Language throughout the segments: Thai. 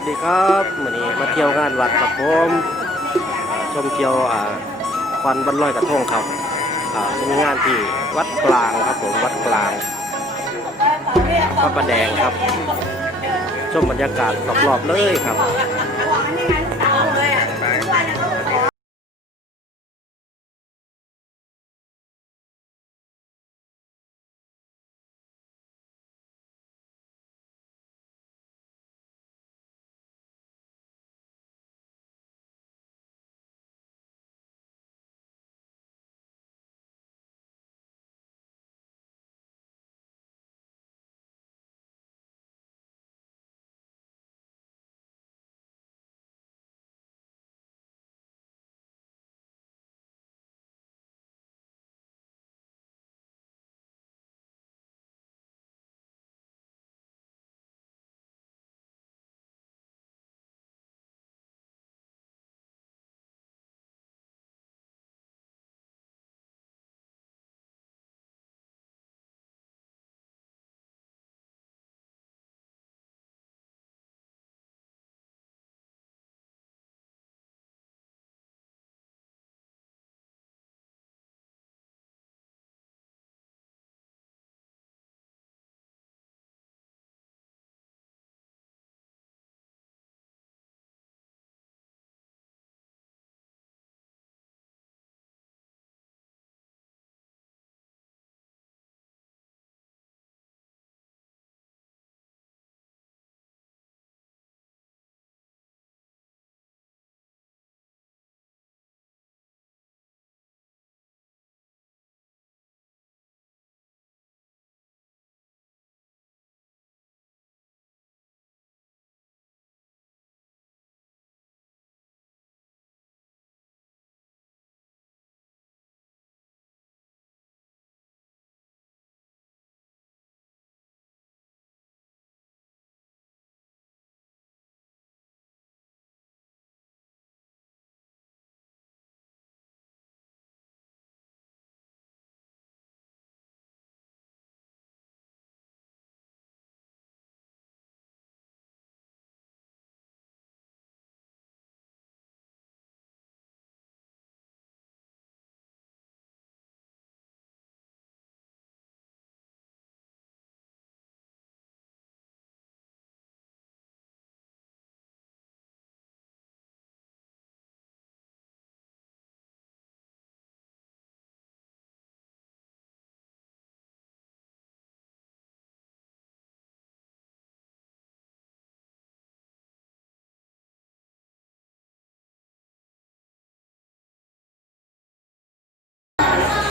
วัสดีครับวันนี้มาเที่ยวงานวัดกับผมชมเที่ยวอ่าควันบรรลอยกระทงครับอ่าเป็นงานที่วัดกลางครับผมวัดกลางพระประแดงครับ ชมบรรยากาศรอบๆเลยครับ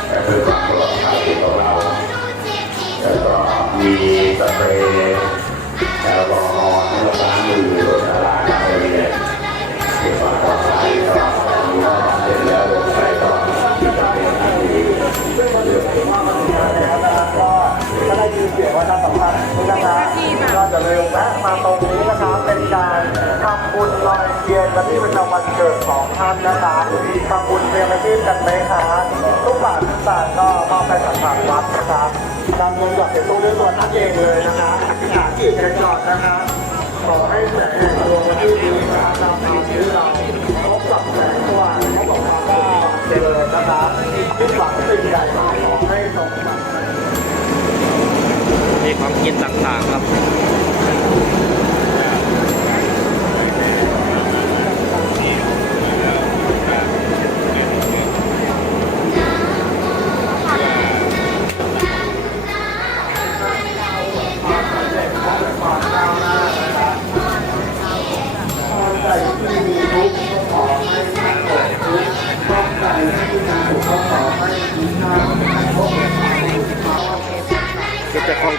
เพื่อความปลอดภัยของเรา แล้วก็มีสเปรย์แอลกอฮอล์ให้เราล้างมือรถละลายอะไรเนี่ยเพื่อความปลอดภัยก็มีข้อความเสร็จแล้วลงไปก็มีสเปรย์ล้างมือเรื่องของก็ได้ยินเสียงว่าท่านสัมพันธ์นะครับก็จะเลืมแวะมาตรงนี้นะครับเป็นการทำบุญลอยเทียนและที่เประจำวันเกิดของท่านนะครับทำบุญเรียนอาชีพกันไหมครับ ทุกบาททุกสตางค์ก็มอบให้กับทางวัดนะครับนำเงินหยอดในตู้ด้วยตัวท่านเองเลยนะครับอธิษฐานจิตกันก่อนนะครับขอให้แสงแห่งดวงที่ดีนะครับนำทางที่เราพบกับแสงสว่างพบกับความก็เจริญนะครับที่หวังสิ่งใดขอให้สมหวังมีของกินต่างๆครับ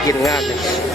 กินงานเลย